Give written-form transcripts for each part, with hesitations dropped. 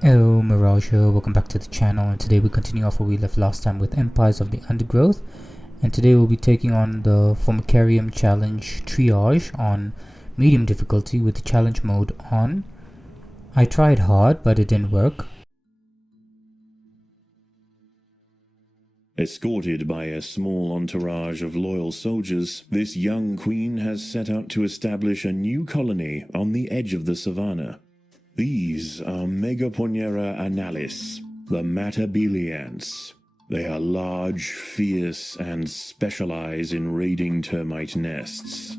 Hello, Mirage here, welcome back to the channel, and today we continue off where we left last time with Empires of the Undergrowth, and today we'll be taking on the Formicarium Challenge Triage on medium difficulty with the challenge mode on. I tried hard, but it didn't work. Escorted by a small entourage of loyal soldiers, this young queen has set out to establish a new colony on the edge of the savannah. These are Megaponera analis, the Matabele Ants. They are large, fierce, and specialize in raiding termite nests.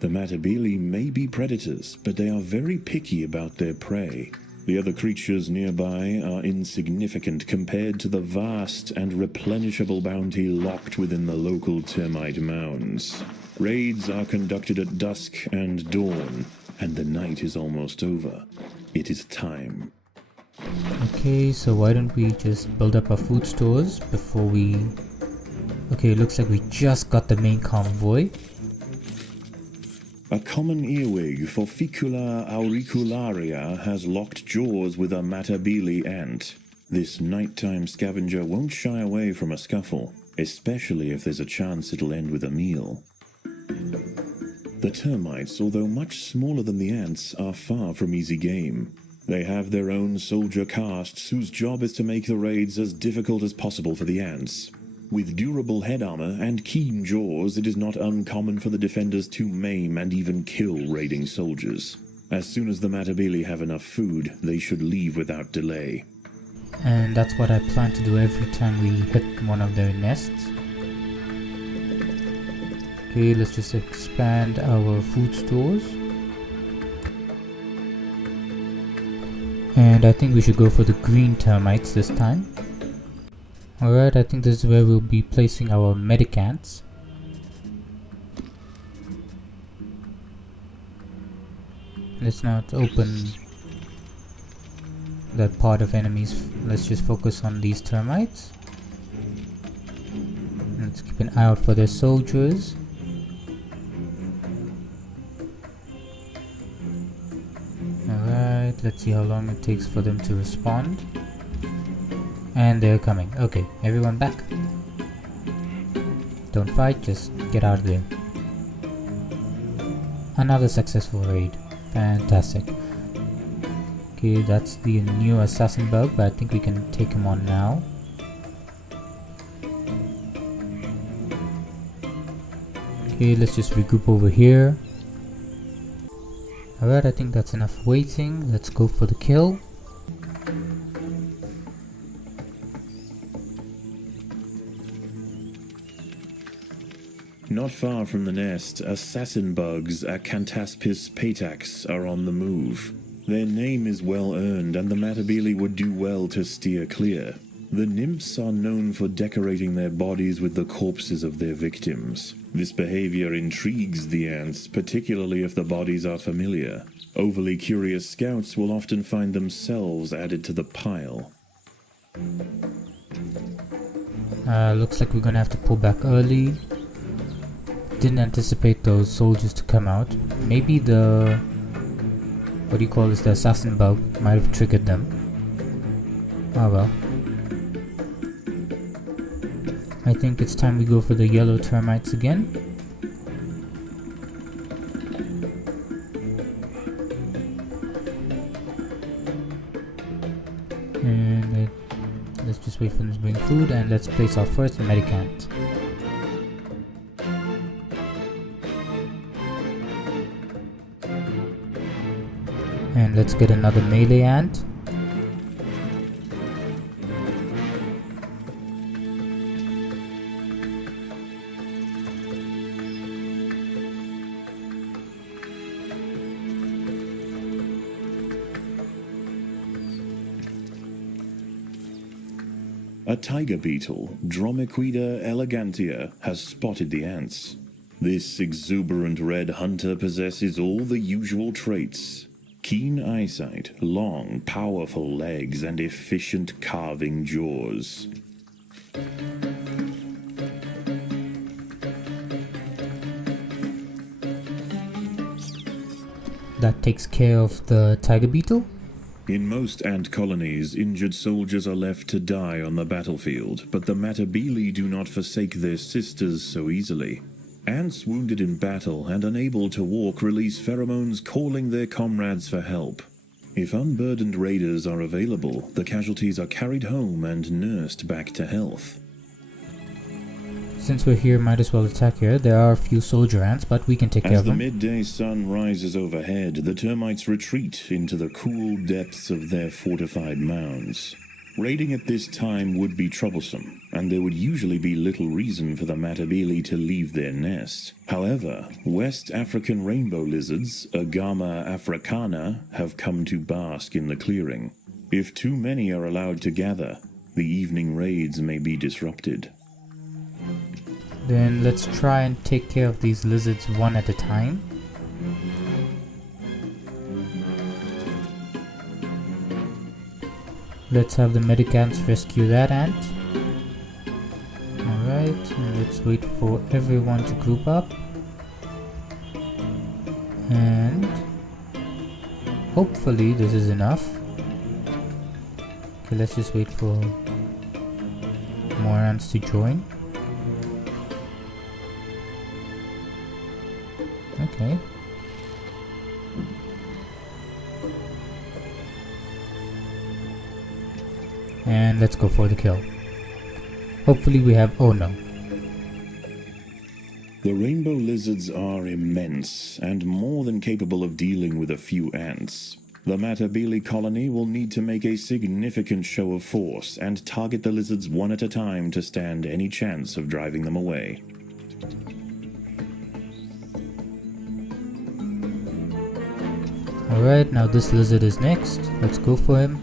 The Matabele may be predators, but they are very picky about their prey. The other creatures nearby are insignificant compared to the vast and replenishable bounty locked within the local termite mounds. Raids are conducted at dusk and dawn, and the night is almost over. It is time. Okay, so why don't we just build up our food stores before we... Okay, it looks like we just got the main convoy. A common earwig, Forficula auricularia, has locked jaws with a Matabele ant. This nighttime scavenger won't shy away from a scuffle, especially if there's a chance it'll end with a meal. The termites, although much smaller than the ants, are far from easy game. They have their own soldier castes whose job is to make the raids as difficult as possible for the ants. With durable head armor and keen jaws, it is not uncommon for the defenders to maim and even kill raiding soldiers. As soon as the Matabele have enough food, they should leave without delay. And that's what I plan to do every time we hit one of their nests. Okay, let's just expand our food stores. And I think we should go for the green termites this time. Alright, I think this is where we'll be placing our medic ants. Let's not open that part of enemies. Let's just focus on these termites. Let's keep an eye out for their soldiers. Alright, let's see how long it takes for them to respond. And they're coming. Okay, everyone back. Don't fight, just get out of there. Another successful raid. Fantastic. Okay, that's the new assassin bug, but I think we can take him on now. Okay, let's just regroup over here. Alright, I think that's enough waiting. Let's go for the kill. Not far from the nest, assassin bugs, Acanthaspis patax, are on the move. Their name is well earned, and the Matabele would do well to steer clear. The nymphs are known for decorating their bodies with the corpses of their victims. This behavior intrigues the ants, particularly if the bodies are familiar. Overly curious scouts will often find themselves added to the pile. Looks like we're gonna have to pull back early. Didn't anticipate those soldiers to come out. Maybe the... what do you call this? The assassin bug might have triggered them. Oh well. I think it's time we go for the yellow termites again. And let's just wait for them to bring food, and let's place our first medic ant. And let's get another melee ant. A tiger beetle, Dromequida elegantia, has spotted the ants. This exuberant red hunter possesses all the usual traits: keen eyesight, long, powerful legs, and efficient carving jaws. That takes care of the tiger beetle. In most ant colonies, injured soldiers are left to die on the battlefield, but the Matabele do not forsake their sisters so easily. Ants wounded in battle and unable to walk release pheromones calling their comrades for help. If unburdened raiders are available, the casualties are carried home and nursed back to health. Since we're here, might as well attack here. There are a few soldier ants, but we can take care As of the them. midday sun rises overhead, the termites retreat into the cool depths of their fortified mounds. Raiding at this time would be troublesome, and there would usually be little reason for the Matabele to leave their nest. However, West African rainbow lizards, Agama africana, have come to bask in the clearing. If too many are allowed to gather, the evening raids may be disrupted. Then let's try and take care of these lizards one at a time. Let's have the medic ants rescue that ant. Alright, and let's wait for everyone to group up. And hopefully this is enough. Okay, let's just wait for more ants to join. Okay. And let's go for the kill. Hopefully we have... oh no. The rainbow lizards are immense and more than capable of dealing with a few ants. The Matabele colony will need to make a significant show of force and target the lizards one at a time to stand any chance of driving them away. Alright, now this lizard is next. Let's go for him.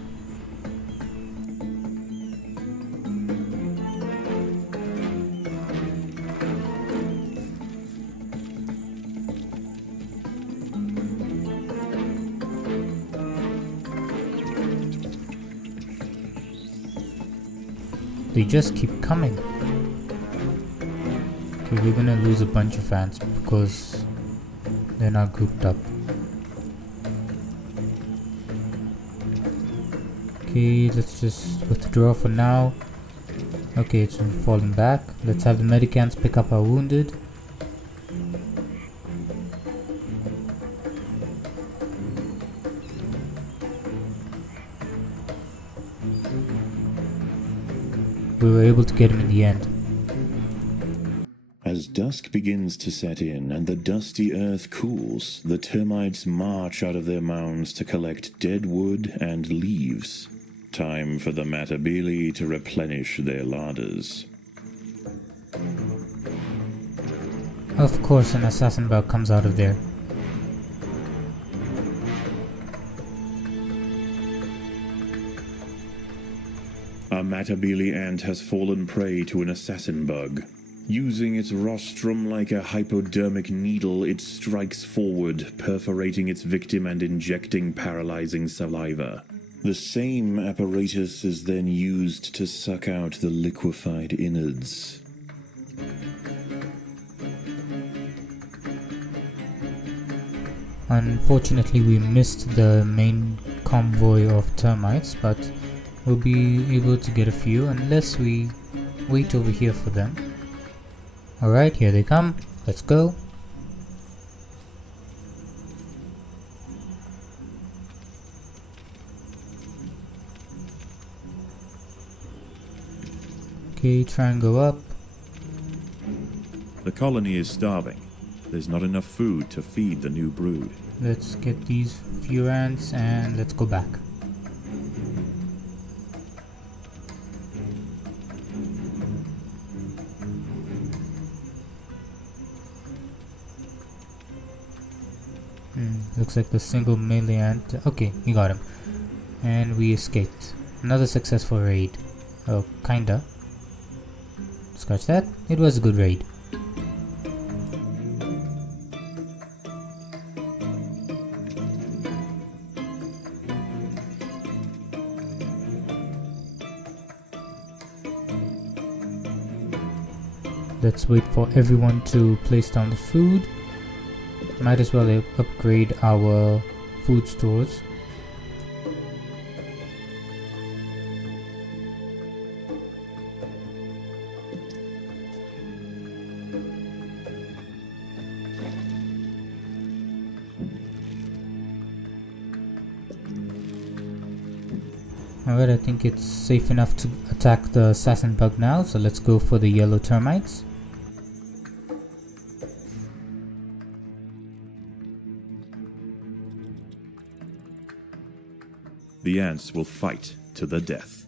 They just keep coming. Okay, we're gonna lose a bunch of ants because they're not grouped up. Okay, let's just withdraw for now. Okay, it's falling back. Let's have the medic ants pick up our wounded. We were able to get him in the end. As dusk begins to set in and the dusty earth cools, the termites march out of their mounds to collect dead wood and leaves. Time for the Matabele to replenish their larders. Of course, an assassin bug comes out of there. A Matabele ant has fallen prey to an assassin bug. Using its rostrum like a hypodermic needle, it strikes forward, perforating its victim and injecting paralyzing saliva. The same apparatus is then used to suck out the liquefied innards. Unfortunately, we missed the main convoy of termites, but we'll be able to get a few unless we wait over here for them. Alright, here they come. Let's go. Okay, try and go up. The colony is starving. There's not enough food to feed the new brood. Let's get these few ants and let's go back. Looks like the single melee ant. Okay, we got him. And we escaped. Another successful raid. Oh, kinda. Scratch that. It was a good raid. Let's wait for everyone to place down the food. Might as well upgrade our food stores. Alright, I think it's safe enough to attack the assassin bug now, so let's go for the yellow termites. The ants will fight to the death.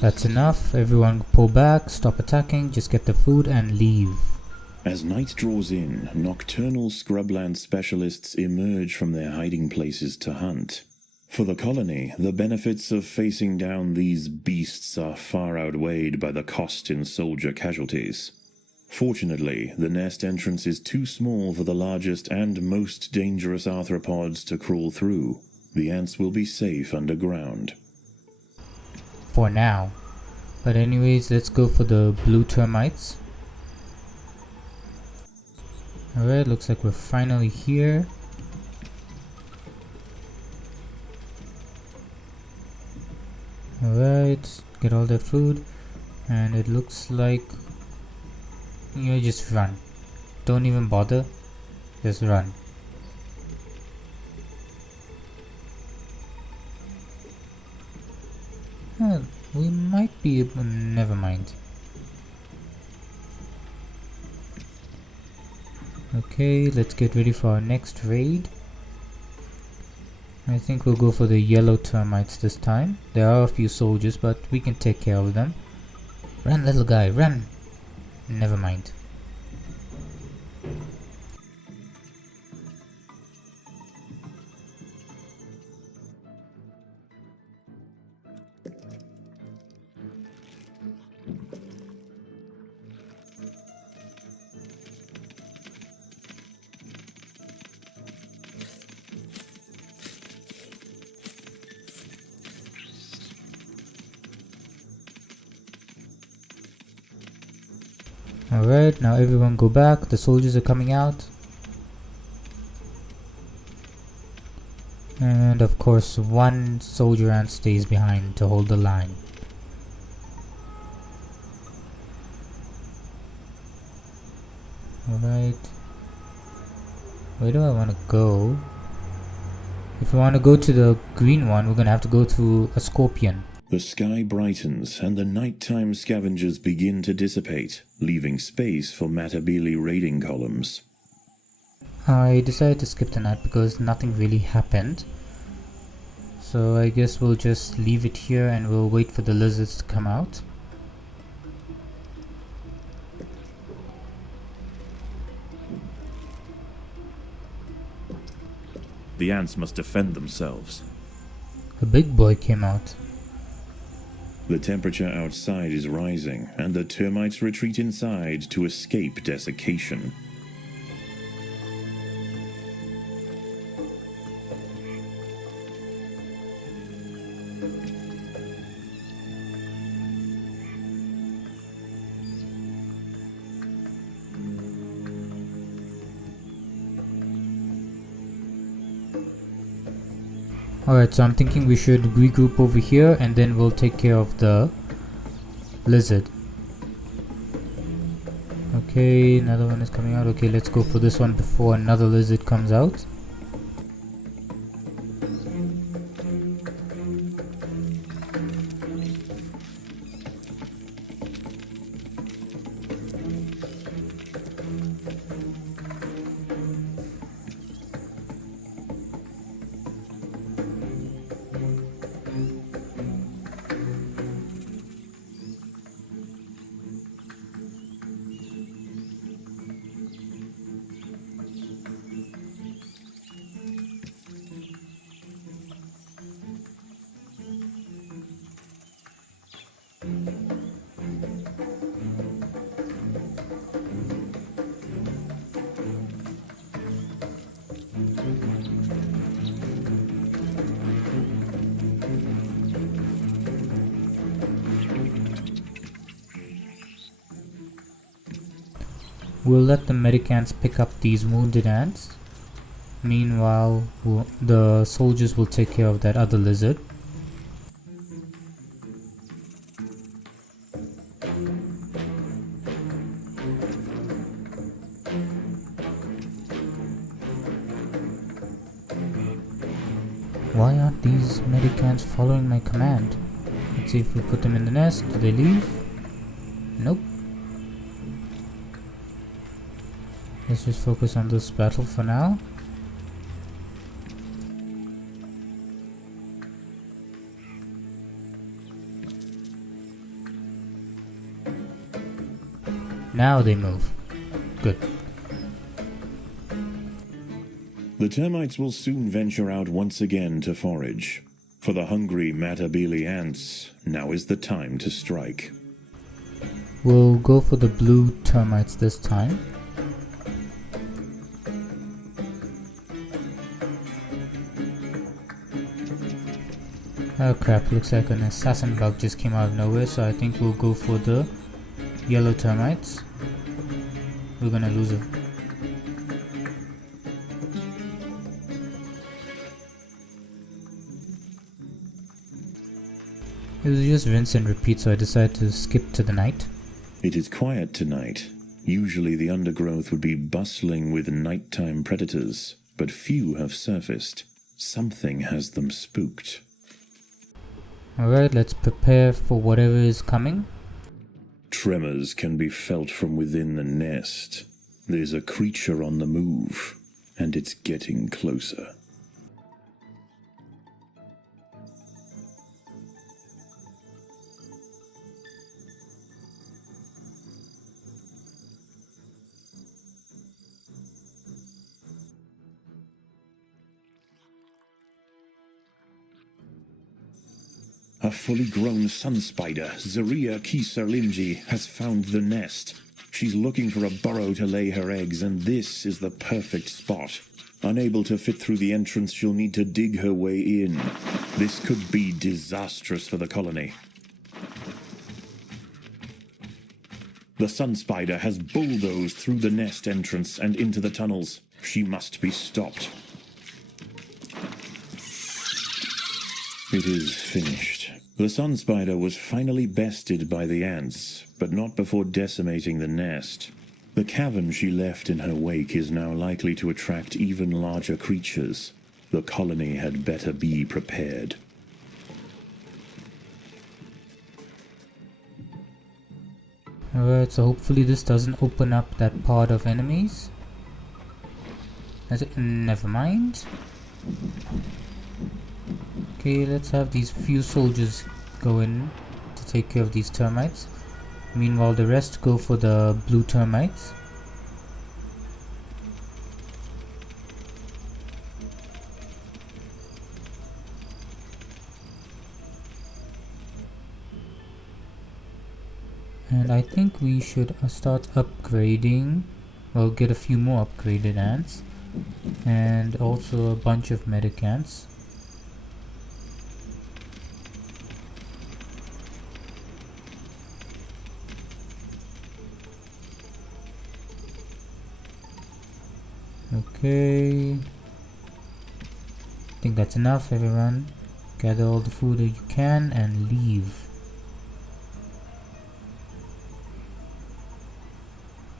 That's enough, everyone pull back, stop attacking, just get the food and leave. As night draws in, nocturnal scrubland specialists emerge from their hiding places to hunt. For the colony, the benefits of facing down these beasts are far outweighed by the cost in soldier casualties. Fortunately, the nest entrance is too small for the largest and most dangerous arthropods to crawl through. The ants will be safe underground. For now. But anyways, let's go for the blue termites. Alright, looks like we're finally here. Alright, get all that food. And it looks like you just run. Don't even bother. Just run. We might be able... never mind. Okay, let's get ready for our next raid. I think we'll go for the yellow termites this time. There are a few soldiers, but we can take care of them. Run, little guy, run! Never mind. Alright, now everyone go back. The soldiers are coming out. And of course, one soldier ant stays behind to hold the line. Alright. Where do I want to go? If we want to go to the green one, we're going to have to go through a scorpion. The sky brightens and the nighttime scavengers begin to dissipate, leaving space for Matabele raiding columns. I decided to skip the night because nothing really happened. So I guess we'll just leave it here and we'll wait for the lizards to come out. The ants must defend themselves. A big boy came out. The temperature outside is rising, and the termites retreat inside to escape desiccation. Alright, so I'm thinking we should regroup over here and then we'll take care of the lizard. Okay, another one is coming out. Okay, let's go for this one before another lizard comes out. We'll let the medic ants pick up these wounded ants. Meanwhile, the soldiers will take care of that other lizard. Why aren't these medic ants following my command? Let's see if we put them in the nest. Do they leave? Nope. Let's just focus on this battle for now. Now they move. Good. The termites will soon venture out once again to forage. For the hungry Matabele ants, now is the time to strike. We'll go for the blue termites this time. Oh crap, looks like an assassin bug just came out of nowhere, so I think we'll go for the yellow termites. We're gonna lose a... It was just rinse and repeat, so I decided to skip to the night. It is quiet tonight. Usually the undergrowth would be bustling with nighttime predators, but few have surfaced. Something has them spooked. Alright, let's prepare for whatever is coming. Tremors can be felt from within the nest. There's a creature on the move, and it's getting closer. A fully grown sun spider, Zaria Kisalimji, has found the nest. She's looking for a burrow to lay her eggs, and this is the perfect spot. Unable to fit through the entrance, she'll need to dig her way in. This could be disastrous for the colony. The sun spider has bulldozed through the nest entrance and into the tunnels. She must be stopped. It is finished. The sun spider was finally bested by the ants, but not before decimating the nest. The cavern she left in her wake is now likely to attract even larger creatures. The colony had better be prepared. Alright, so hopefully this doesn't open up that part of enemies. Never mind. Okay, let's have these few soldiers go in to take care of these termites. Meanwhile, the rest go for the blue termites. And I think we should start upgrading, well, get a few more upgraded ants. And also a bunch of medic ants. Okay, I think that's enough. Everyone, gather all the food that you can and leave.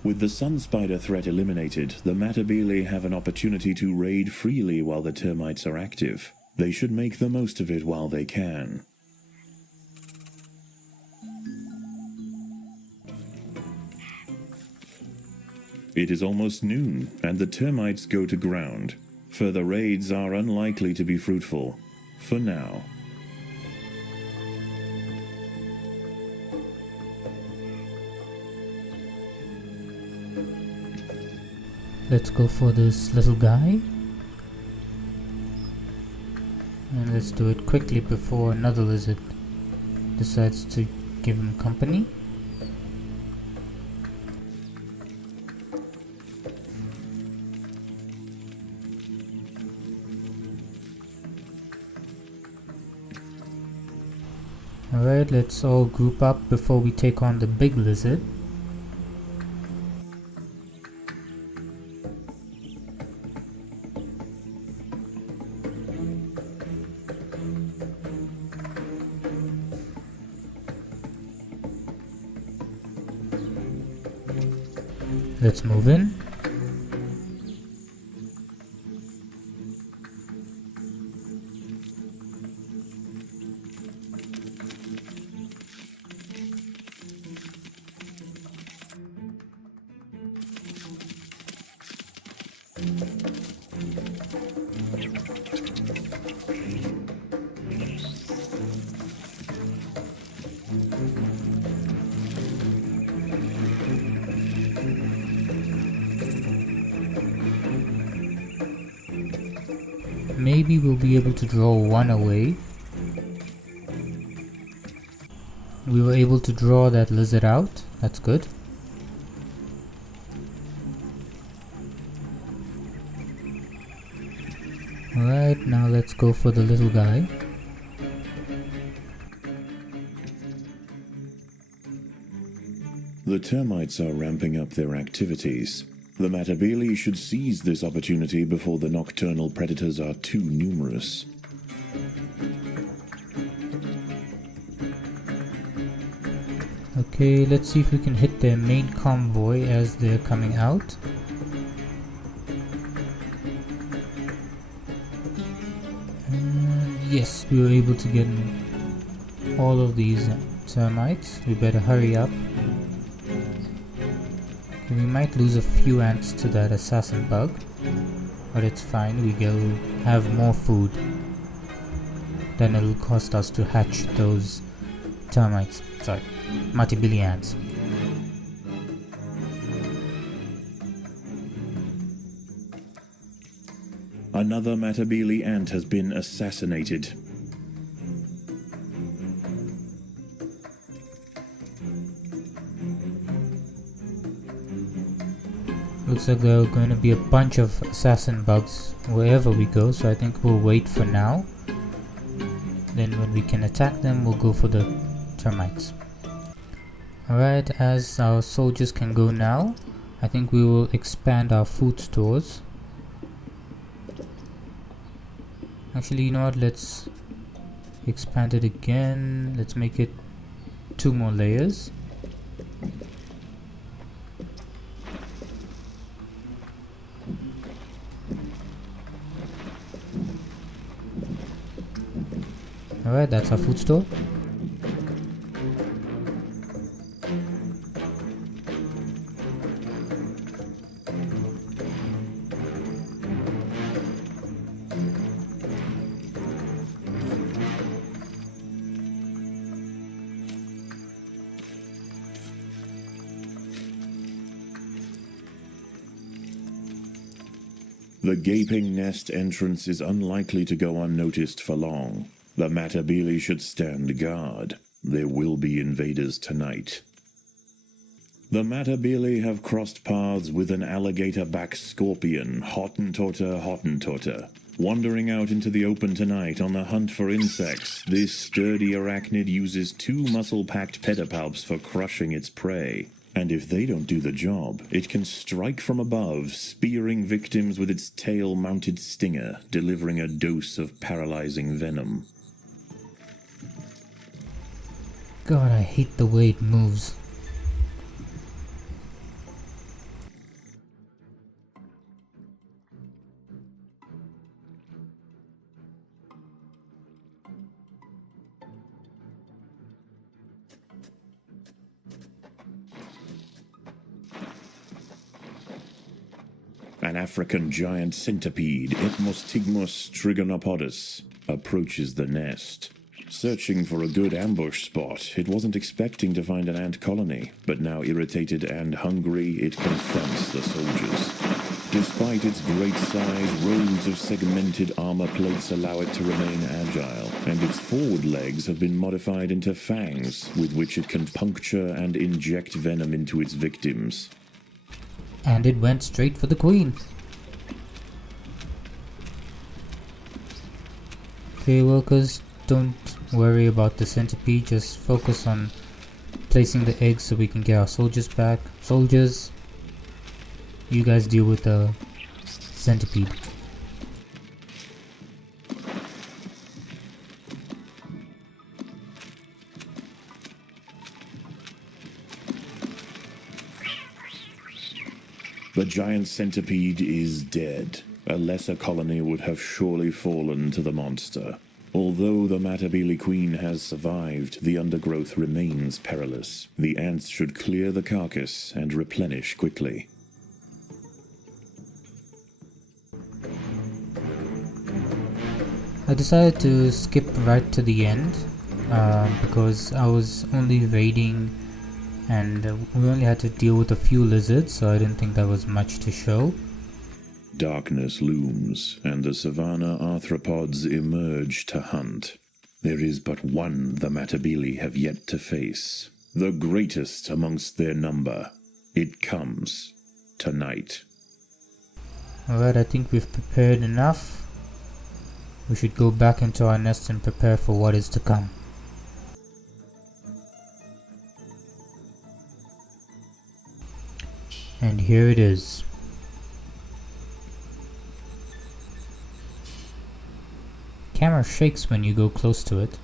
With the sun spider threat eliminated, the Matabele have an opportunity to raid freely while the termites are active. They should make the most of it while they can. It is almost noon, and the termites go to ground. Further raids are unlikely to be fruitful, for now. Let's go for this little guy. And let's do it quickly before another lizard decides to give him company. Alright, let's all group up before we take on the big lizard. Let's move in. Maybe we'll be able to draw one away. We were able to draw that lizard out. That's good. Alright, now let's go for the little guy. The termites are ramping up their activities. The Matabele should seize this opportunity before the nocturnal predators are too numerous. Okay, let's see if we can hit their main convoy as they're coming out. And yes, we were able to get all of these termites. We better hurry up. Okay, we might lose a few ants to that assassin bug, but it's fine. We will have more food than it'll cost us to hatch those termites. Sorry, Matabele ants. Another Matabele ant has been assassinated. Looks like there are going to be a bunch of assassin bugs wherever we go, so I think we'll wait for now. Then when we can attack them, we'll go for the termites. Alright, as our soldiers can go now, I think we will expand our food stores. Actually, you know what, let's expand it again. Let's make it 2 more layers. Alright, that's our food store. The gaping nest entrance is unlikely to go unnoticed for long. The Matabele should stand guard. There will be invaders tonight. The Matabele have crossed paths with an alligator-back scorpion, Hottentotter. Wandering out into the open tonight on the hunt for insects, this sturdy arachnid uses 2 muscle-packed pedipalps for crushing its prey. And if they don't do the job, it can strike from above, spearing victims with its tail-mounted stinger, delivering a dose of paralyzing venom. God, I hate the way it moves. An African giant centipede, Ep25 trigonopodus, approaches the nest. Searching for a good ambush spot, it wasn't expecting to find an ant colony, but now irritated and hungry, it confronts the soldiers. Despite its great size, rows of segmented armor plates allow it to remain agile, and its forward legs have been modified into fangs, with which it can puncture and inject venom into its victims. And it went straight for the queen. Okay, workers, don't worry about the centipede, just focus on placing the eggs so we can get our soldiers back. Soldiers, you guys deal with the centipede. The giant centipede is dead. A lesser colony would have surely fallen to the monster. Although the Matabele queen has survived, the undergrowth remains perilous. The ants should clear the carcass and replenish quickly. I decided to skip right to the end because I was only raiding and we only had to deal with a few lizards, so I didn't think that was much to show. Darkness looms, and the savannah arthropods emerge to hunt. There is but one the Matabele have yet to face, the greatest amongst their number. It comes tonight. Alright, I think we've prepared enough. We should go back into our nest and prepare for what is to come. And here it is. Camera shakes when you go close to it.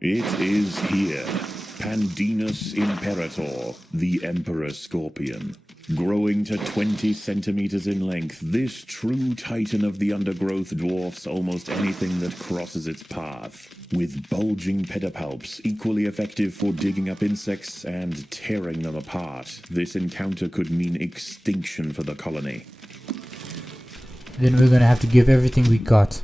It is here. Pandinus Imperator, the Emperor Scorpion. Growing to 20 centimeters in length, this true titan of the undergrowth dwarfs almost anything that crosses its path. With bulging pedipalps, equally effective for digging up insects and tearing them apart, this encounter could mean extinction for the colony. Then we're gonna have to give everything we got.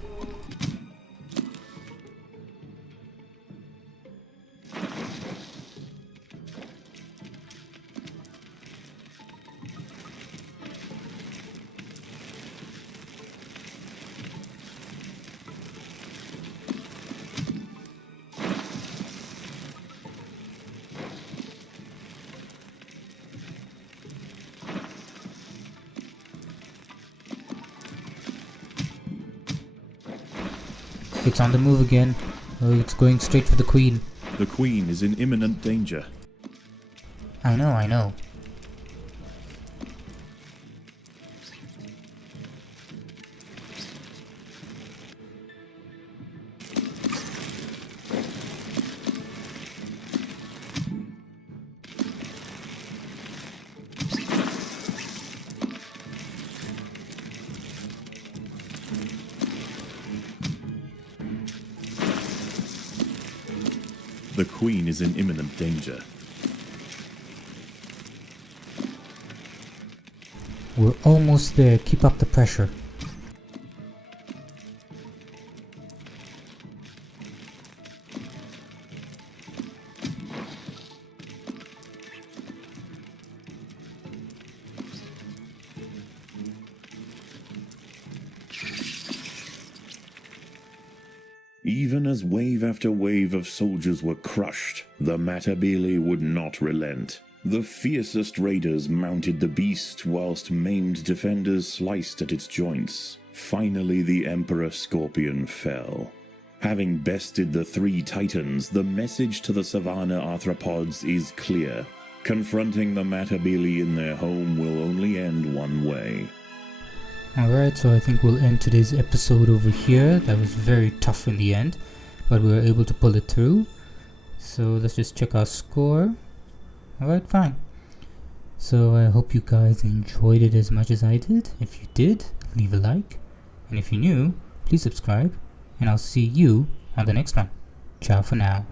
It's on the move again. Oh, it's going straight for the queen. The queen is in imminent danger. I know. The queen is in imminent danger. We're almost there. Keep up the pressure. Even as wave after wave of soldiers were crushed, the Matabele would not relent. The fiercest raiders mounted the beast, whilst maimed defenders sliced at its joints. Finally, the Emperor Scorpion fell. Having bested the three titans, the message to the savannah arthropods is clear. Confronting the Matabele in their home will only end one way. Alright, so I think we'll end today's episode over here. That was very tough in the end, but we were able to pull it through. So let's just check our score. Alright, fine. So I hope you guys enjoyed it as much as I did. If you did, leave a like. And if you're new, please subscribe. And I'll see you on the next one. Ciao for now.